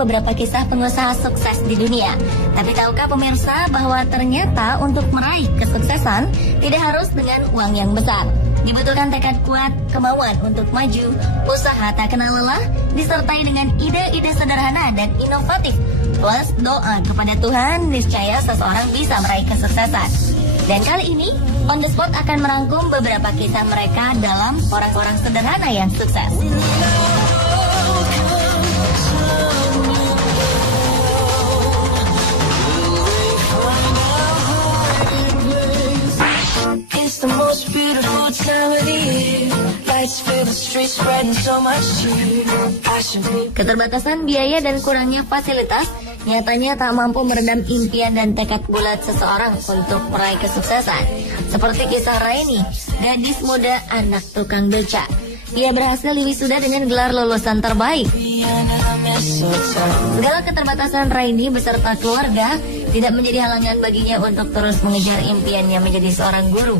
beberapa kisah pengusaha sukses di dunia. Tapi tahukah pemirsa bahwa ternyata untuk meraih kesuksesan tidak harus dengan uang yang besar. Dibutuhkan tekad kuat, kemauan untuk maju, usaha tak kenal lelah, disertai dengan ide-ide sederhana dan inovatif. Plus doa kepada Tuhan, niscaya seseorang bisa meraih kesuksesan. Dan kali ini, On The Spot akan merangkum beberapa kisah mereka dalam orang-orang sederhana yang sukses. The most beautiful time of the year. Lights fill the streets, spreading so much cheer. Keterbatasan biaya dan kurangnya fasilitas nyatanya tak mampu meredam impian dan tekad bulat seseorang untuk meraih kesuksesan. Seperti kisah Raini, gadis muda anak tukang beca. Ia berhasil wisuda dengan gelar lulusan terbaik. Segala keterbatasan Raini beserta keluarga tidak menjadi halangan baginya untuk terus mengejar impiannya menjadi seorang guru.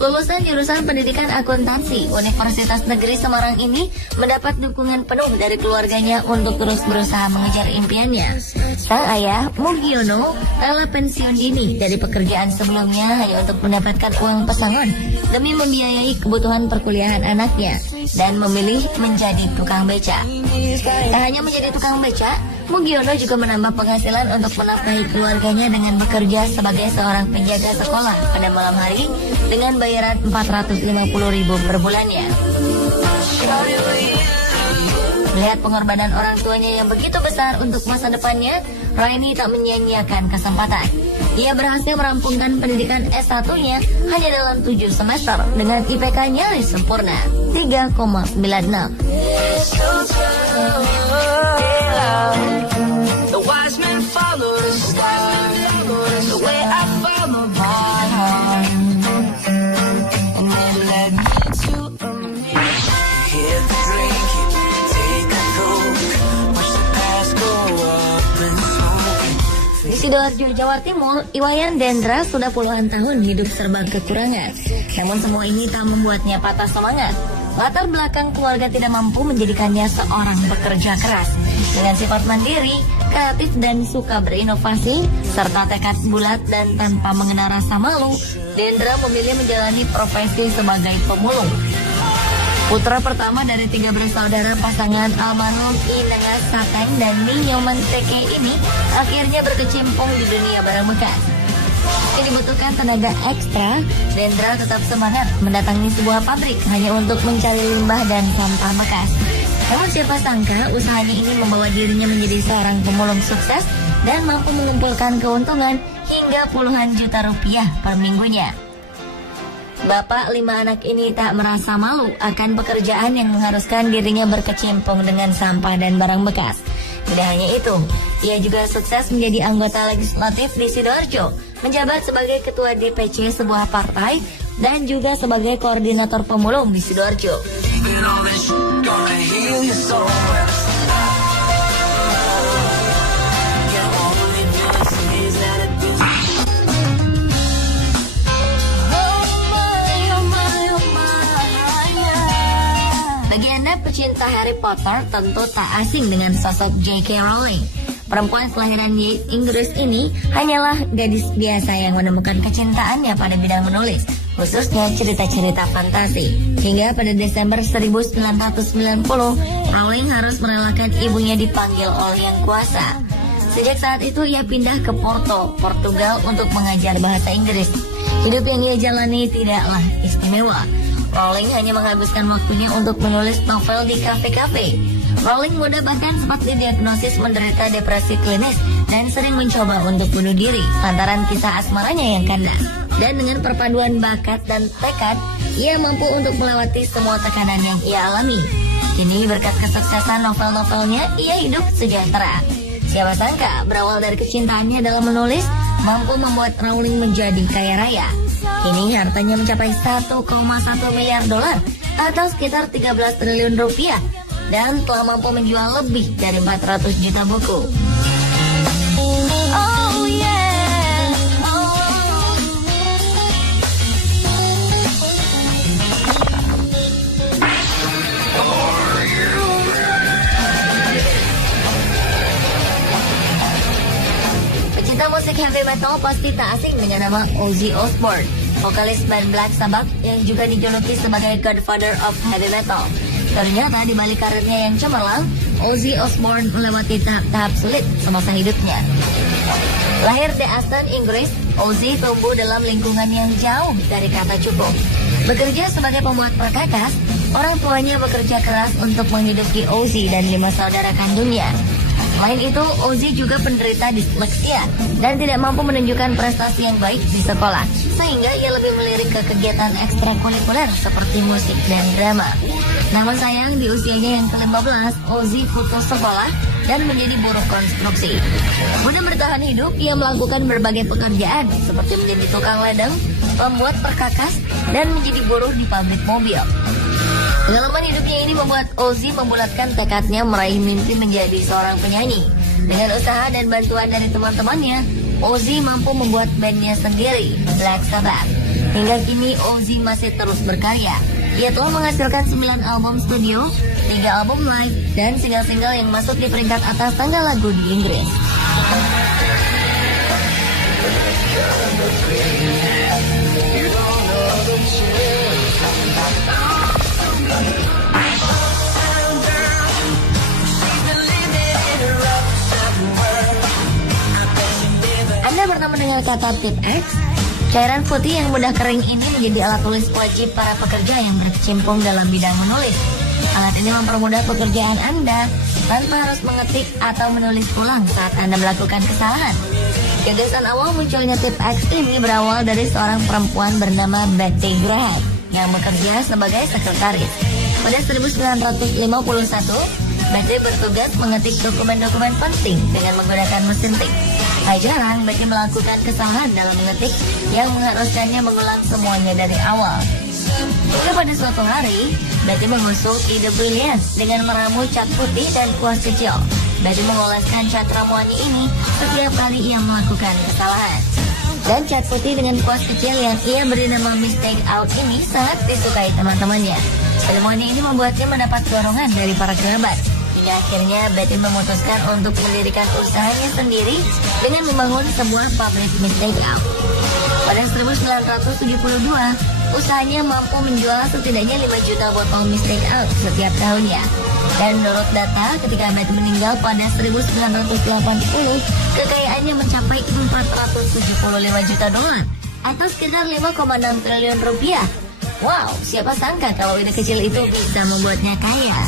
Lulusan jurusan pendidikan akuntansi Universitas Negeri Semarang ini mendapat dukungan penuh dari keluarganya untuk terus berusaha mengejar impiannya. Sang ayah, Mugiono, rela pensiun dini dari pekerjaan sebelumnya hanya untuk mendapatkan uang pesangon demi membiayai kebutuhan perkuliahan anaknya dan memilih menjadi tukang beca. Tak hanya menjadi tukang beca, Mugiono juga menambah penghasilan untuk menafkahi keluarganya dengan bekerja sebagai seorang penjaga sekolah pada malam hari dengan bayaran 450.000 per bulannya. Melihat pengorbanan orang tuanya yang begitu besar untuk masa depannya, Raini tak menyia-nyiakan kesempatan. Ia berhasil merampungkan pendidikan S1-nya hanya dalam 7 semester dengan IPK nyaris sempurna, 3,96. The wise men follow the star, the way I follow my heart, and then led me to a hit the drink, take a look, watch the past go up and smoke. Di Sidoarjo, Jawa Timur, Iwayan Dendra sudah puluhan tahun hidup serba kekurangan. Namun semua ini tak membuatnya patah semangat. Latar belakang keluarga tidak mampu menjadikannya seorang pekerja keras. Dengan sifat mandiri, kreatif dan suka berinovasi, serta tekad bulat dan tanpa mengenal rasa malu, Dendra memilih menjalani profesi sebagai pemulung. Putra pertama dari 3 bersaudara pasangan almarhum Inengas Sateng dan Ninyoman Teke ini akhirnya berkecimpung di dunia barang bekas. Meski dibutuhkan tenaga ekstra, Dendra tetap semangat mendatangi sebuah pabrik hanya untuk mencari limbah dan sampah bekas. Namun siapa sangka usahanya ini membawa dirinya menjadi seorang pemulung sukses dan mampu mengumpulkan keuntungan hingga puluhan juta rupiah per minggunya. Bapak 5 anak ini tak merasa malu akan pekerjaan yang mengharuskan dirinya berkecimpung dengan sampah dan barang bekas. Tidak hanya itu, ia juga sukses menjadi anggota legislatif di Sidoarjo, menjabat sebagai ketua DPC sebuah partai dan juga sebagai koordinator pemulung di Sidoarjo. Bagi Anda pecinta Harry Potter tentu tak asing dengan sosok J.K. Rowling. Perempuan kelahiran Inggris ini hanyalah gadis biasa yang menemukan kecintaannya pada bidang menulis, khususnya cerita-cerita fantasi. Hingga pada Desember 1990, Rowling harus merelakan ibunya dipanggil oleh Yang Kuasa. Sejak saat itu ia pindah ke Porto, Portugal untuk mengajar bahasa Inggris. Hidup yang ia jalani tidaklah istimewa. Rowling hanya menghabiskan waktunya untuk menulis novel di kafe-kafe. Rowling muda bahkan sempat didiagnosis menderita depresi klinis dan sering mencoba untuk bunuh diri lantaran kisah asmaranya yang kandas. Dan dengan perpaduan bakat dan tekad, ia mampu untuk melewati semua tekanan yang ia alami. Kini berkat kesuksesan novel-novelnya, ia hidup sejahtera. Siapa sangka berawal dari kecintaannya dalam menulis, mampu membuat Rowling menjadi kaya raya. Kini hartanya mencapai 1,1 miliar dolar atau sekitar 13 triliun rupiah dan telah mampu menjual lebih dari 400 juta buku. Oh yeah, oh. heavy metal pasti tak asing dengan nama Ozzy Osbourne, vokalis band Black Sabbath yang juga dijuluki sebagai Godfather of Heavy Metal. Ternyata di balik karirnya yang cemerlang, Ozzy Osbourne melewati tahap sulit semasa hidupnya. Lahir di Aston, Inggris, Ozzy tumbuh dalam lingkungan yang jauh dari kata cukup. Bekerja sebagai pembuat perkakas, orang tuanya bekerja keras untuk menghidupi Ozzy dan 5 saudara kandungnya. Selain itu, Ozzy juga penderita disleksia dan tidak mampu menunjukkan prestasi yang baik di sekolah, sehingga ia lebih melirik ke kegiatan ekstrakurikuler seperti musik dan drama. Namun sayang, di usianya yang ke-15, Ozzy putus sekolah dan menjadi buruh konstruksi. Guna bertahan hidup, ia melakukan berbagai pekerjaan seperti menjadi tukang ledeng, pembuat perkakas, dan menjadi buruh di pabrik mobil. Pengalaman hidupnya ini membuat Ozzy membulatkan tekadnya meraih mimpi menjadi seorang penyanyi. Dengan usaha dan bantuan dari teman-temannya, Ozzy mampu membuat bandnya sendiri, Black Sabbath. Hingga kini Ozzy masih terus berkarya. Ia telah menghasilkan 9 album studio, 3 album live, dan single-single yang masuk di peringkat atas tangga lagu di Inggris. Anda pernah mendengar kata tip X? Cairan putih yang mudah kering ini menjadi alat tulis wajib para pekerja yang berkecimpung dalam bidang menulis. Alat ini mempermudah pekerjaan Anda tanpa harus mengetik atau menulis ulang saat Anda melakukan kesalahan. Gagasan awal munculnya tip X ini berawal dari seorang perempuan bernama Betty Graham yang bekerja sebagai sekretaris. Pada 1951, Betty bertugas mengetik dokumen-dokumen penting dengan menggunakan mesin tik. Tak jarang Betty melakukan kesalahan dalam mengetik yang mengharuskannya mengulang semuanya dari awal. Hingga pada suatu hari, Betty mengusung ide brilian dengan meramu cat putih dan kuas kecil. Betty mengoleskan cat ramuannya ini setiap kali ia melakukan kesalahan. Dan cat putih dengan kuas kecil yang ia beri nama Mistake Out ini sangat disukai teman-temannya. Seremoni ini membuatnya mendapat dorongan dari para kerabat. Hingga akhirnya Betty memutuskan untuk mendirikan usahanya sendiri dengan membangun sebuah pabrik Mistake Out. Pada 1972, usahanya mampu menjual setidaknya 5 juta botol Mistake Out setiap tahunnya. Dan menurut data, ketika Betty meninggal pada 1980, kekayaannya mencapai 475 juta dolar atau sekitar 5,6 triliun rupiah. Wow, siapa sangka kalau ide kecil itu bisa membuatnya kaya.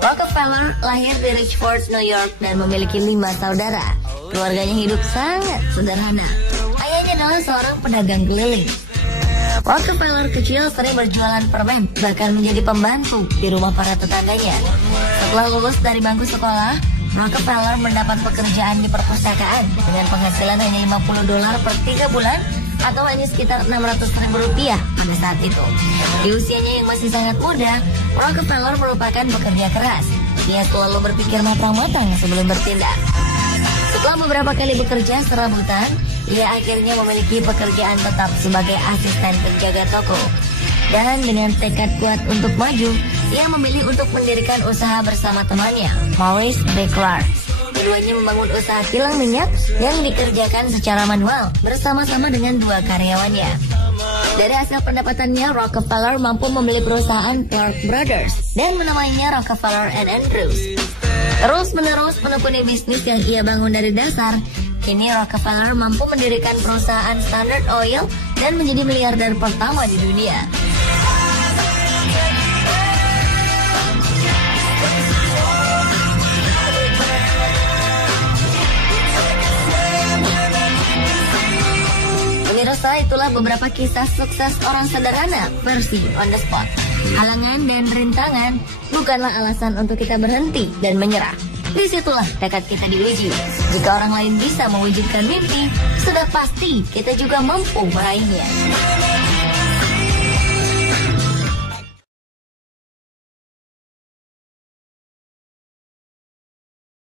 Rockefeller lahir di Richford, New York dan memiliki 5 saudara. Keluarganya hidup sangat sederhana. Ayahnya adalah seorang pedagang keliling. Rockefeller kecil sering berjualan permen, bahkan menjadi pembantu di rumah para tetangganya. Setelah lulus dari bangku sekolah, Rockefeller mendapat pekerjaan di perpustakaan dengan penghasilan hanya $50 per 3 bulan atau hanya sekitar Rp600.000 pada saat itu. Di usianya yang masih sangat muda, Rockefeller merupakan pekerja keras. Ia selalu berpikir matang-matang sebelum bertindak. Setelah beberapa kali bekerja serabutan, ia akhirnya memiliki pekerjaan tetap sebagai asisten penjaga toko. Dan dengan tekad kuat untuk maju, ia memilih untuk mendirikan usaha bersama temannya, Maurice B. Clark. Keduanya membangun usaha kilang minyak yang dikerjakan secara manual bersama-sama dengan 2 karyawannya. Dari hasil pendapatannya, Rockefeller mampu membeli perusahaan Clark Brothers dan menamainya Rockefeller and Andrews. Terus-menerus menekuni bisnis yang ia bangun dari dasar, kini Rockefeller mampu mendirikan perusahaan Standard Oil dan menjadi miliarder pertama di dunia. Pemirsa, itulah beberapa kisah sukses orang sederhana versi on the spot. Halangan dan rintangan bukanlah alasan untuk kita berhenti dan menyerah. Disitulah tekad kita diuji. Jika orang lain bisa mewujudkan mimpi, sudah pasti kita juga mampu meraihnya.